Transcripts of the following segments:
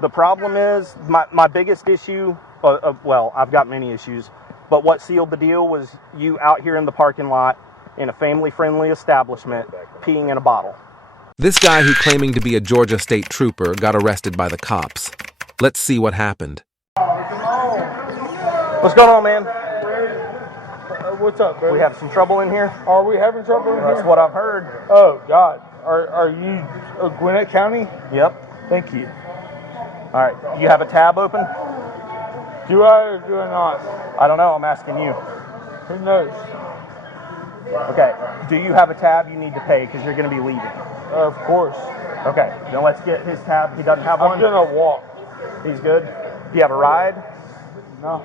The problem is, my biggest issue, well, I've got many issues, but what sealed the deal was you out here in the parking lot in a family-friendly establishment peeing in a bottle. This guy who claiming to be a Georgia state trooper got arrested by the cops. Let's see what happened. What's going on, man? What's up, bro? We have some trouble in here? Are we having trouble in here? That's what I've heard. Oh, God. Are you Gwinnett County? Yep. Thank you. All right. You have a tab open? Do I or do I not? I don't know. I'm asking you. Who knows? Okay. Do you have a tab you need to pay because you're going to be leaving? Of course. Okay. Then let's get his tab. He doesn't have one? I'm going to walk. He's good? Do you have a ride? No.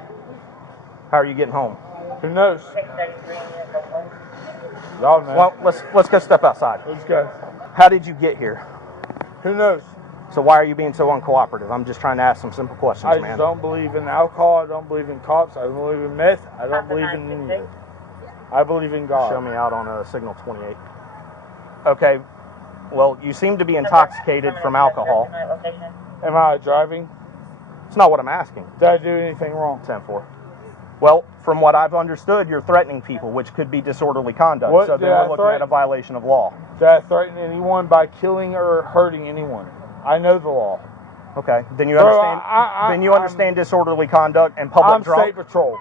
How are you getting home? Who knows? Y'all know. Well, let's go step outside. Let's go. How did you get here? Who knows? So why are you being so uncooperative? I'm just trying to ask some simple questions, I man. just don't believe in alcohol. I don't believe in cops. I don't believe in meth. I don't believe in any of it. I believe in God. Show me out on a signal 28. Okay. Well, you seem to be intoxicated from alcohol. Am I driving? It's not what I'm asking. Did I do anything wrong? 10-4. Well, from what I've understood, you're threatening people, which could be disorderly conduct. What so then we're looking at a violation of law. Did I threaten anyone by killing or hurting anyone? I know the law. Okay. Then you understand. Then you understand disorderly conduct and public drunk. I'm State Patrol.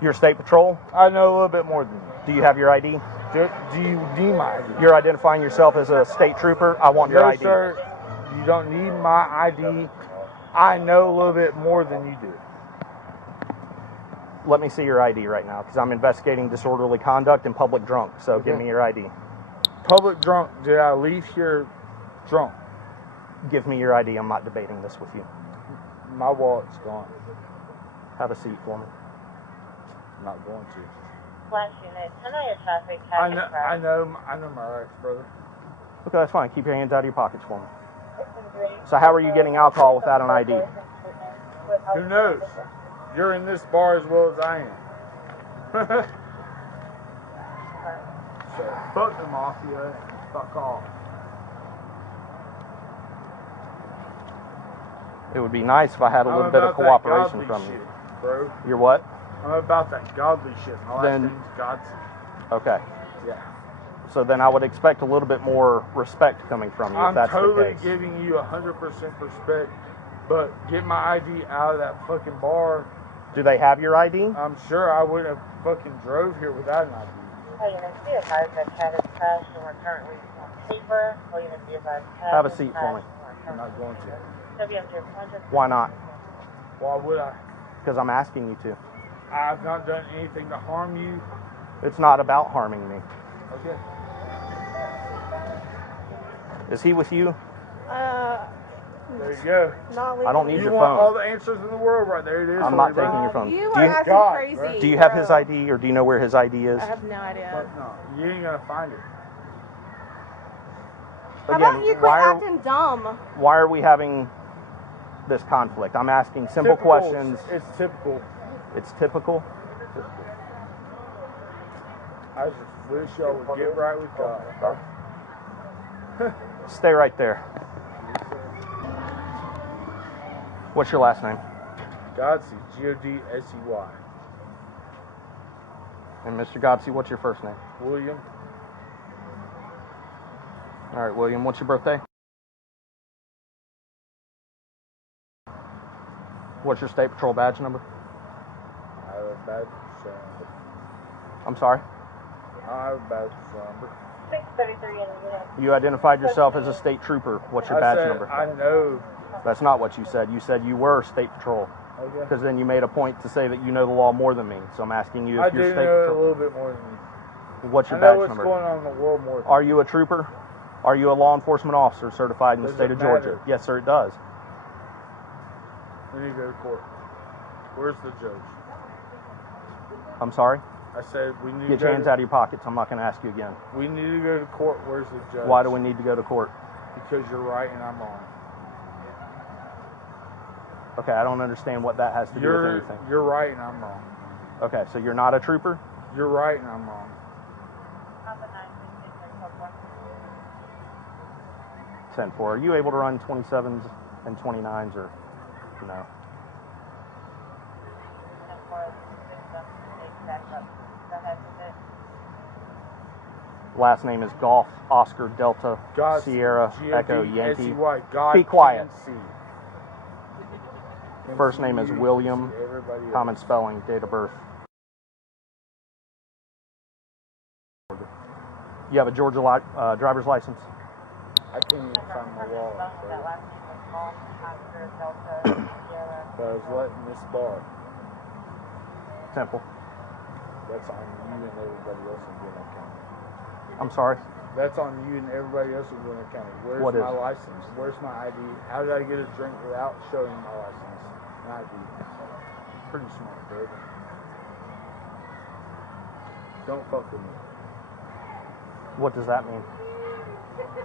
You're State Patrol. I know a little bit more than you. Do you have your ID? Do you need my ID? You're identifying yourself as a state trooper. I want your ID. No, sir. You don't need my ID. I know a little bit more than you do. Let me see your ID right now, because I'm investigating disorderly conduct and public drunk. So give me your ID. Public drunk. Did I leave here drunk? Give me your ID. I'm not debating this with you. My wallet's gone. Have a seat for me. I'm not going to. Flash unit. I know your traffic. I know my rights, brother. Okay, that's fine. Keep your hands out of your pockets for me. So how are you getting alcohol without an ID? Who knows? You're in this bar as well as I am. So, fuck the mafia. Fuck off. It would be nice if I had a little bit of cooperation from you. Bro. You're what? I'm about that godly shit. My last name's Godson. Okay. Yeah. So then I would expect a little bit more respect coming from you if that's the case. I'm totally giving you 100% respect, but get my ID out of that fucking bar. Do they have your ID? I'm sure I wouldn't have fucking drove here without an ID. Oh, you know, be advised that Chad is crashed and we're currently on paper. Oh, you know, be advised Chad Have a seat for me. I'm not going to. Why not? Why would I? Because I'm asking you to. I've not done anything to harm you. It's not about harming me. Okay. Is he with you? There you go. I don't need your phone. You want all phone. the answers in the world right there. It is. I'm not taking your phone. You are acting crazy. Do you have his ID, or do you know where his ID is? I have no idea. But no, you ain't gonna find it. How about you quit acting dumb? Why are we having this conflict? I'm asking simple questions. It's typical. It's typical? I just wish y'all would get right with God. Stay right there. What's your last name? Godsey, Godsey. And Mr. Godsey, what's your first name? William. All right, William, what's your birthday? What's your State Patrol badge number? I have a badge number. I'm sorry? I have a badge number. 633 You identified yourself as a state trooper. What's your badge number? I know. That's not what you said. You said you were State Patrol. Okay. Because then you made a point to say that you know the law more than me. So I'm asking you if you're State Patrol. I do know Patrol. a little bit more than you. What's your badge number? I know what's going on in the world more than Are you a trooper? Are you a law enforcement officer certified in the state of Georgia? Yes, sir, it does. We need to go to court. Where's the judge? I'm sorry? I said we need to Get your hands out of your pockets. I'm not going to ask you again. We need to go to court. Where's the judge? Why do we need to go to court? Because you're right and I'm wrong. Okay, I don't understand what that has to do with anything. You're right and I'm wrong. Okay, so you're not a trooper? You're right and I'm wrong. 10-4. Are you able to run 27s? And 29s are, no. And for the victim, they back up. Go ahead with it. Last name is Golf Oscar Delta God, Sierra Echo G-O-D-S-E-Y, Yankee. God Be quiet. can see. Can First see name is you, William. can see everybody else. Common spelling, date of birth. You have a Georgia driver's license? I can't even find my wallet, That bro. last name was Golf Oscar Delta Sierra. But I was letting this bar. Temple. That's on you and everybody else in Gwinnett County. I'm sorry. That's on you and everybody else in Gwinnett County. Where's What is my it? license? Where's my ID? How did I get a drink without showing my license and ID? Pretty smart, bro. Don't fuck with me. What does that mean?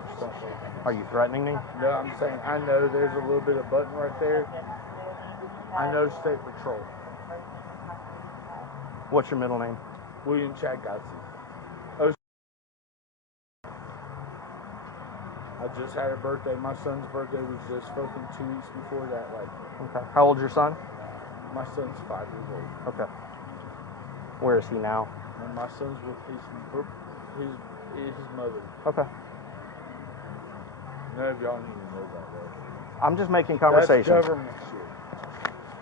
Just don't fuck with me. Are you threatening me? No, I'm saying I know there's a little bit of button right there. I know State Patrol. What's your middle name? William Chad Gotzi. I just had a birthday. My son's birthday was just fucking 2 weeks before that. Like, Okay. How old's your son? my son's 5 years old. Okay. Where is he now? And my son's with his mother. Okay. None of y'all need to know that, though. I'm just making conversation. That's government shit.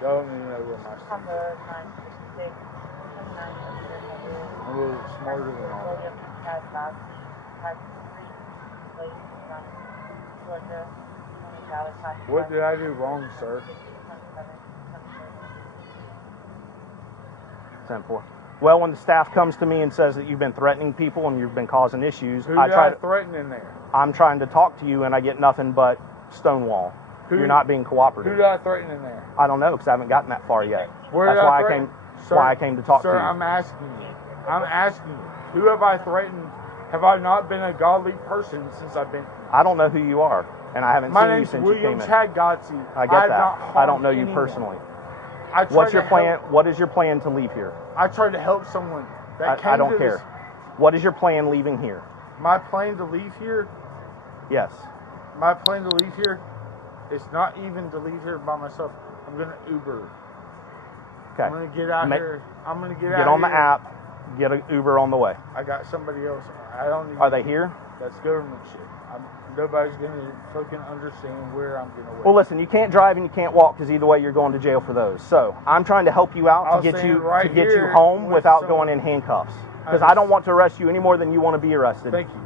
Y'all don't even know where my son is. Number 966, 966. I'm a little smarter than all that. William Chad Gotzi, type 3, place from Georgia, $20 What did I do wrong, sir? 10-4. Well, when the staff comes to me and says that you've been threatening people and you've been causing issues, Who I did try I to, threaten in there? I'm trying to talk to you and I get nothing but stonewall. Who- You're not being Who cooperative. did I threaten in there? I don't know because I haven't gotten that far yet. Where That's did why I threaten? came. Sir, Why I came to talk sir, to you. I'm asking you. I'm asking you. Who have I threatened? Have I not been a godly person since I've been? I don't know who you are, and I haven't My seen you name's since William you came in. Chad Gotzi. I get have that. not I don't harmed know you anyone. personally. I tried What's your to plan? help- What is your plan to leave here? I tried to help someone. That came I don't to care. this- What is your plan leaving here? My plan to leave here. Yes. My plan to leave here. It's not even to leave here by myself. I'm gonna Uber. Okay. I'm gonna get out Ma- here. I'm gonna get out. Get on the here. app. Get an Uber on the way. I got somebody else. I don't need. Are they here? That's government shit. Nobody's gonna fucking understand where I'm gonna wait. Well, listen. You can't drive and you can't walk because either way you're going to jail for those. So I'm trying to help you out I'll to get stand you right to get you here home with without someone. going in handcuffs. Because I I don't just- want to arrest you any more than you want to be arrested. Thank you.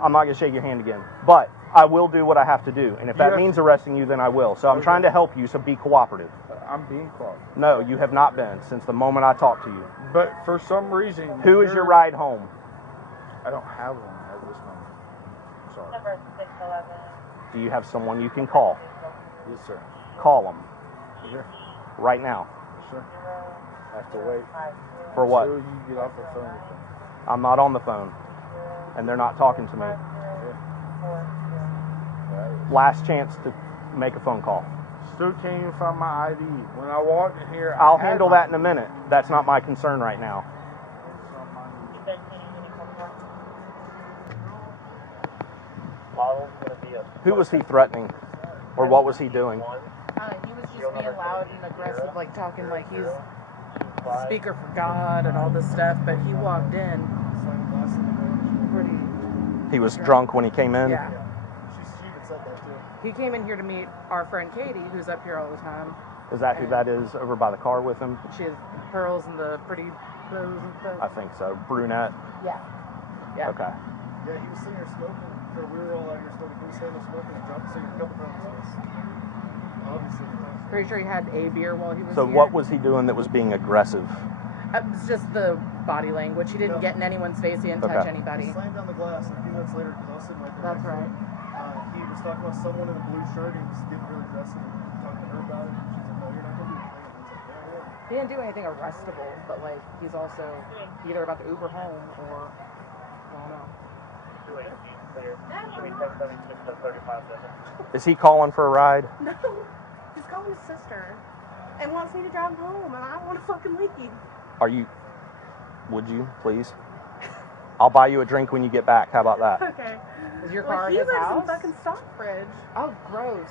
I'm not going to shake your hand again. But I will do what I have to do. And if You that have means arresting you, then I will. So I'm Okay. trying to help you, so be cooperative. I'm being called. No, you have not been since the moment I talked to you. But for some reason, Who is your ride home? I don't have one at this moment. Sorry. Number 611. Do you have someone you can call? Yes, sir. Call them Yeah. right now. Yes, sir. I have to wait. For what? Until you get off the phone with them. I'm not on the phone, and they're not talking to me. Last chance to make a phone call. Still can't even find my ID. When I walked in here, I'll I had handle my- that in a minute. That's not my concern right now. Who was he threatening? Or what was he doing? He was just being loud and aggressive, like talking like he's the speaker for God and all this stuff. But he walked in pretty. He was drunk when he came in? Yeah. He came in here to meet our friend Katie, who's up here all the time. Is that who that is over by the car with him? She has pearls and the pretty bows and I stuff. think so. Brunette? Yeah. Yeah. Okay. Yeah, he was sitting here smoking. So we were all out here smoking. He was standing there smoking and dropped a cigarette a couple times. Obviously. Pretty sure he had a beer while he was So here. what was he doing that was being aggressive? It was just the body language. He didn't get in anyone's face. He didn't touch Okay. He anybody. slammed down the glass, and a few minutes later, because I was sitting right there. That's next to right. him, he was talking about someone in a blue shirt. He was getting really aggressive and talking to her about it. She's like, "No, you're not gonna do anything." And I was like, "Yeah, yeah." He didn't do anything arrestable, but like he's also either about to Uber home or I don't know. Is he calling for a ride? No, he's calling his sister and wants me to drive him home, and I don't want to fucking leave. Are you? Would you, please? I'll buy you a drink when you get back. How about that? Okay. Is your Well, car he in his lives house? in fucking Stockbridge. Oh, gross.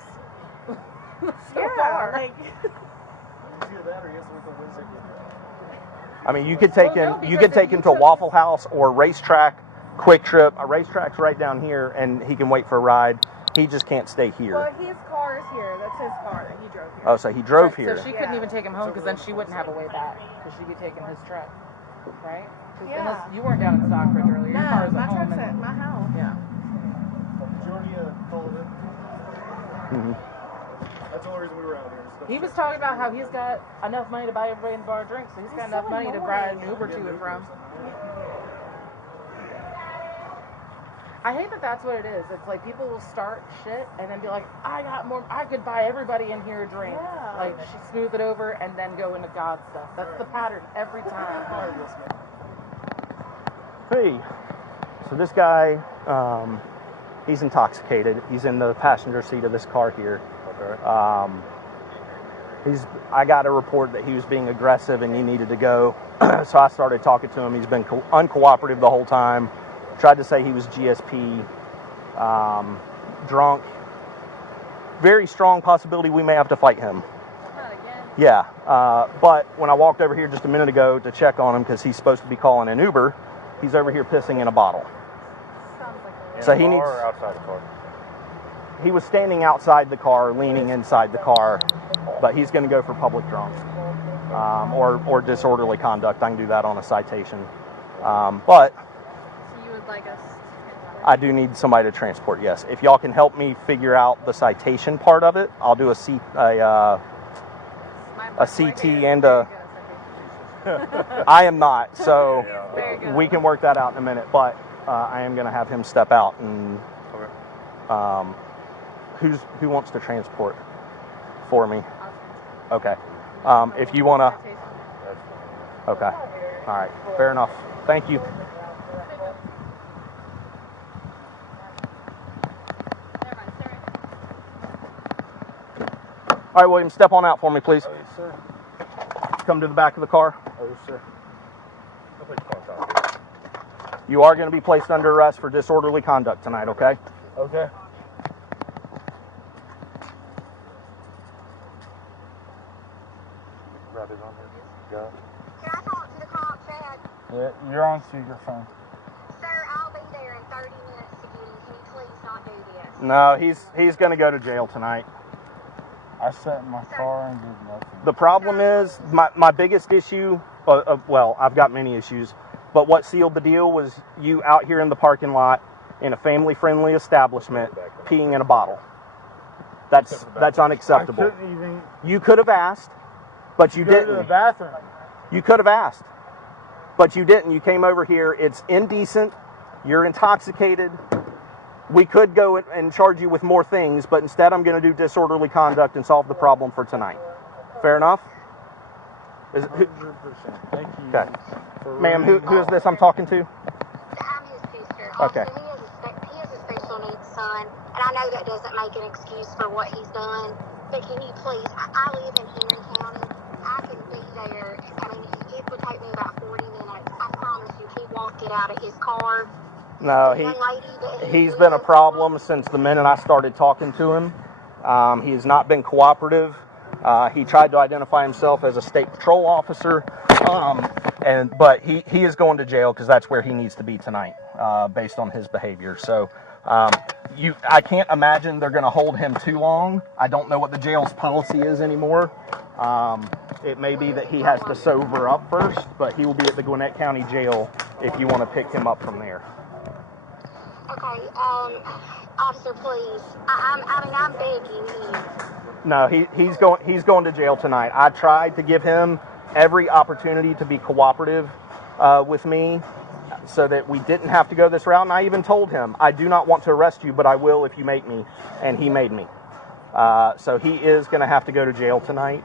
far. like It's either that or he has to wait till Wednesday to get there. I mean, you could take Well, him. no, You because could take if you him to took- Waffle House or Racetrack, Quick Trip. A Racetrack's right down here, and he can wait for a ride. He just can't stay here. well, his car is here. That's his car that he drove here. Oh, so he drove Right, here. So she couldn't even take him home because then she wouldn't have a way back because she'd be taking his truck, right? 'Cause Yeah. Unless you weren't down in Stockbridge earlier. Your No, car's my at home. truck's and- at my house. Yeah. Did you already call it in? Mhm. That's the only reason we were out here. Just He was talking about how he's got enough money to buy everybody in the bar drinks, so he's got He's enough so money to annoying. ride an Uber to and from. I hate that that's what it is. It's like people will start shit and then be like, I got more, I could buy everybody in here a drink. Yeah. Like, she smooth it over and then go into God stuff. That's the pattern every time. Hey, so this guy, he's intoxicated. He's in the passenger seat of this car here. Okay. I got a report that he was being aggressive and he needed to go. So I started talking to him. He's been uncooperative the whole time. Tried to say he was GSP, drunk. Very strong possibility we may have to fight him. Yeah, but when I walked over here just a minute ago to check on him because he's supposed to be calling an Uber, he's over here pissing in a bottle. So he needs. Or outside the car. He was standing outside the car, leaning inside the car, but he's going to go for public drunk or disorderly conduct. I can do that on a citation. But So you would like us to I do need somebody to transport. Yes, if y'all can help me figure out the citation part of it, I'll do a CT and a. I am not, so we can work that out in a minute. But I am going to have him step out and. Who wants to transport for me? Okay. If you want to. Okay. All right. Fair enough. Thank you. All right, William, step on out for me, please. Oh, yes, sir. Come to the back of the car. Oh, yes, sir. I'll put your phone down. You are going to be placed under arrest for disorderly conduct tonight, okay? Okay. Grab it on here. Got it. Can I talk to the cop, Chad? Yeah, you're on speakerphone. Sir, I'll be there in 30 minutes to get him. Can you please not do this? No, he's going to go to jail tonight. I sat in my car and did nothing. The problem is, my biggest issue, well, I've got many issues, but what sealed the deal was you out here in the parking lot in a family-friendly establishment peeing in a bottle. That's unacceptable. I couldn't even You could have asked, but you go to the didn't. bathroom. You could have asked, but you didn't. You came over here. It's indecent. You're intoxicated. We could go and charge you with more things, but instead I'm going to do disorderly conduct and solve the problem for tonight. Fair enough? 100%. Thank you. Okay. for Ma'am, who running- is this I'm talking to? I'm his sister. Okay. Also, he has a special needs son, and I know that doesn't make an excuse for what he's done, but can you please, I live in Henry County. I can be there. I mean, it would take me about 40 minutes. I promise you, he won't get out of his car. No, The young lady that he's been a lives problem since the minute I started talking to him. He has not been cooperative. He tried to identify himself as a state patrol officer, but he is going to jail because that's where he needs to be tonight, based on his behavior. So I can't imagine they're going to hold him too long. I don't know what the jail's policy is anymore. It may be that he has to sober up first, but he will be at the Gwinnett County Jail if you want to pick him up from there. Okay, officer, please. I'm begging you. No, he's going to jail tonight. I tried to give him every opportunity to be cooperative with me so that we didn't have to go this route. And I even told him, I do not want to arrest you, but I will if you make me. And he made me. So he is going to have to go to jail tonight.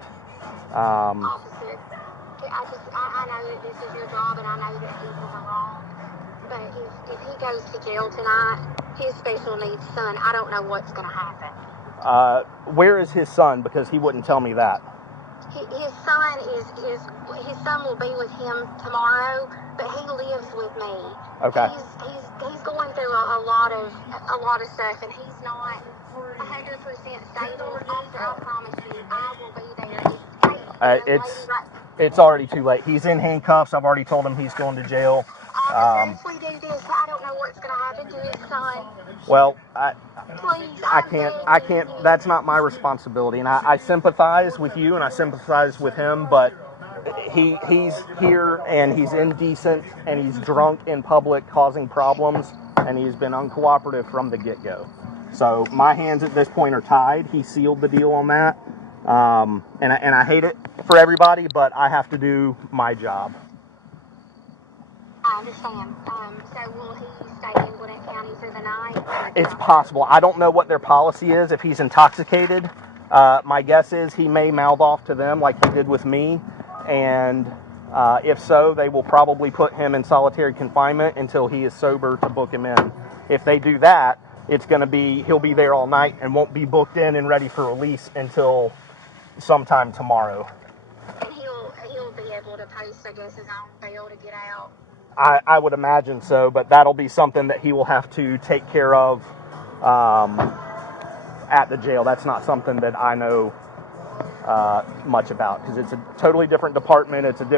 Officer, I know that this is your job, and I know that people are wrong. But if he goes to jail tonight, his special needs son, I don't know what's going to happen. Where is his son? Because he wouldn't tell me that. his son his son will be with him tomorrow, but he lives with me. Okay. He's going through a lot of stuff, and he's not 100% stable. Officer, I promise you, I will be there. It's already too late. He's in handcuffs. I've already told him he's going to jail. If we do this, I don't know what's going to happen to his son. Well, Please, I can't, that's not my responsibility. And I sympathize with you and I sympathize with him, but he's here and he's indecent and he's drunk in public causing problems and he's been uncooperative from the get-go. So my hands at this point are tied. He sealed the deal on that. And I hate it for everybody, but I have to do my job. I understand. So will he stay in Gwinnett County for the night? It's possible. I don't know what their policy is if he's intoxicated. My guess is he may mouth off to them like he did with me. And if so, they will probably put him in solitary confinement until he is sober to book him in. If they do that, it's going to be, he'll be there all night and won't be booked in and ready for release until sometime tomorrow. And he'll be able to post, I guess, his own bail to get out. I would imagine so, but that'll be something that he will have to take care of at the jail. That's not something that I know much about because it's a totally different department. It's a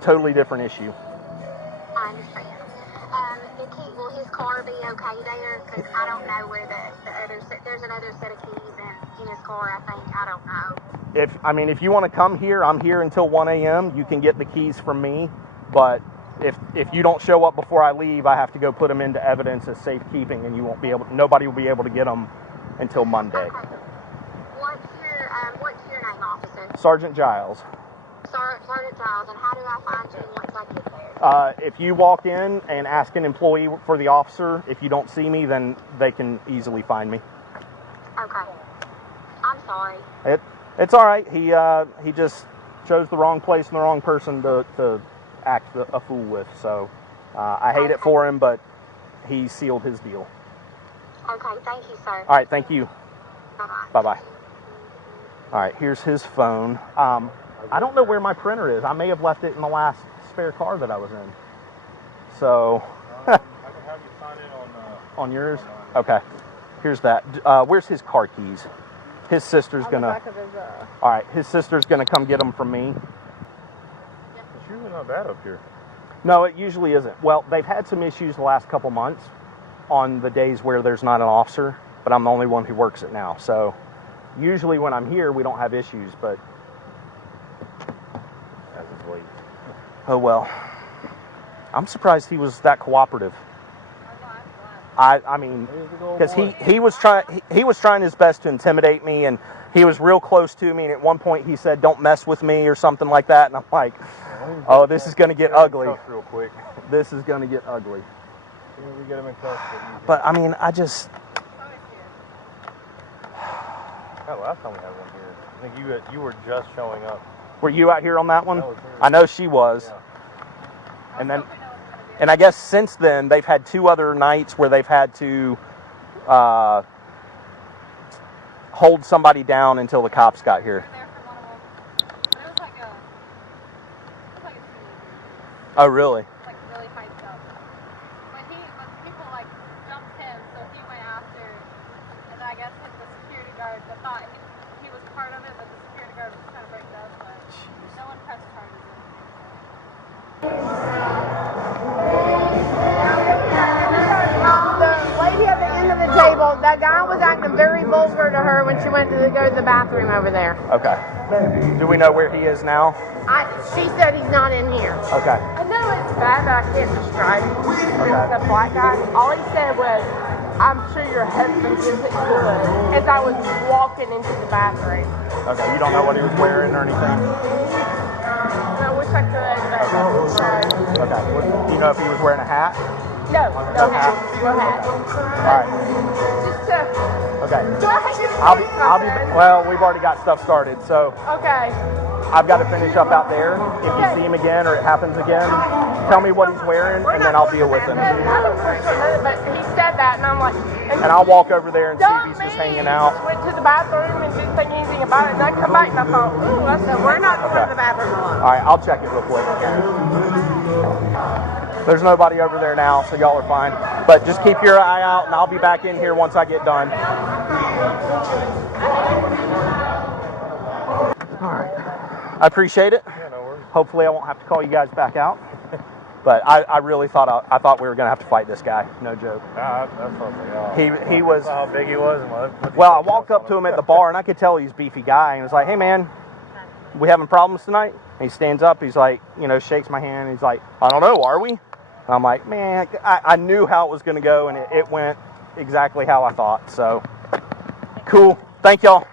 totally different issue. I understand. Will his car be okay there? Because I don't know where there's another set of keys in his car, I think. I don't know. If you want to come here, I'm here until 1 a.m. You can get the keys from me, but if you don't show up before I leave, I have to go put them into evidence as safekeeping, and nobody will be able to get them until Monday. Okay. What's your name, officer? Sergeant Giles. Sergeant Giles, and how do I find you once I get there? If you walk in and ask an employee for the officer, if you don't see me, then they can easily find me. Okay. I'm sorry. It's all right. He just chose the wrong place and the wrong person to act a fool with. So I hate it for him, but he sealed his deal. Okay, thank you, sir. All right, thank you. Bye-bye. Bye-bye. All right, here's his phone. I don't know where my printer is. I may have left it in the last spare car that I was in. So, I can have you sign in on yours? Okay. Here's that. Where's his car keys? His sister's gonna. All right, his sister's gonna come get them from me. It's usually not bad up here. No, it usually isn't. Well, they've had some issues the last couple months on the days where there's not an officer, but I'm the only one who works it now. So, usually when I'm here, we don't have issues, but. As of late. Oh well. I'm surprised he was that cooperative. I mean, because he was trying his best to intimidate me, and he was real close to me. And at one point, he said, "Don't mess with me" or something like that. And I'm like, "Oh, this is going to get ugly. Real quick. This is going to get ugly." We get him in cuffs. But I mean, I just. That last time we had one here, I think you were just showing up. Were you out here on that one? That was her. I know she was. Yeah. And I guess since then, they've had 2 other nights where they've had to hold somebody down until the cops got here. Oh, really? Like really hyped up. But people like jumped him, so he went after, and I guess the security guard thought he was part of it, but the security guard was trying to break it up, but no one pressed charges. The lady at the end of the table, that guy was acting very vulgar to her when she went to go to the bathroom over there. Okay. Do we know where he is now? She said he's not in here. Okay. I know it's bad, but I can't describe it. The black guy, all he said was, "I'm sure your husband isn't good," as I was walking into the bathroom. Okay. You don't know what he was wearing or anything? I wish I could, but Okay. Do you know if he was wearing a hat? no hat. No hat. All right. Just Okay. do I have to I'll be. Well, we've already got stuff started, so Okay. I've got to finish up out there. If you see him again or it happens again, tell me what he's wearing, and then I'll deal with him. I don't know, but he said that, and I'm like, and I'll walk over there and see if he's just hanging out. Went to the bathroom and didn't think anything about it. And I come back and I thought, ooh, I said, we're not going to the bathroom alone. All right, I'll check it real quick. There's nobody over there now, so y'all are fine. But just keep your eye out, and I'll be back in here once I get done. All right. I appreciate it. Yeah, no worries. Hopefully I won't have to call you guys back out. But I really thought I thought we were going to have to fight this guy. No joke. Nah, that's something. He was. How big he was and what Well, I walked up to him at the bar, and I could tell he's a beefy guy. And was like, hey, man, we having problems tonight? And he stands up. He's like, shakes my hand. He's like, I don't know, are we? And I'm like, man, I knew how it was going to go, and it went exactly how I thought. So, cool. Thank y'all.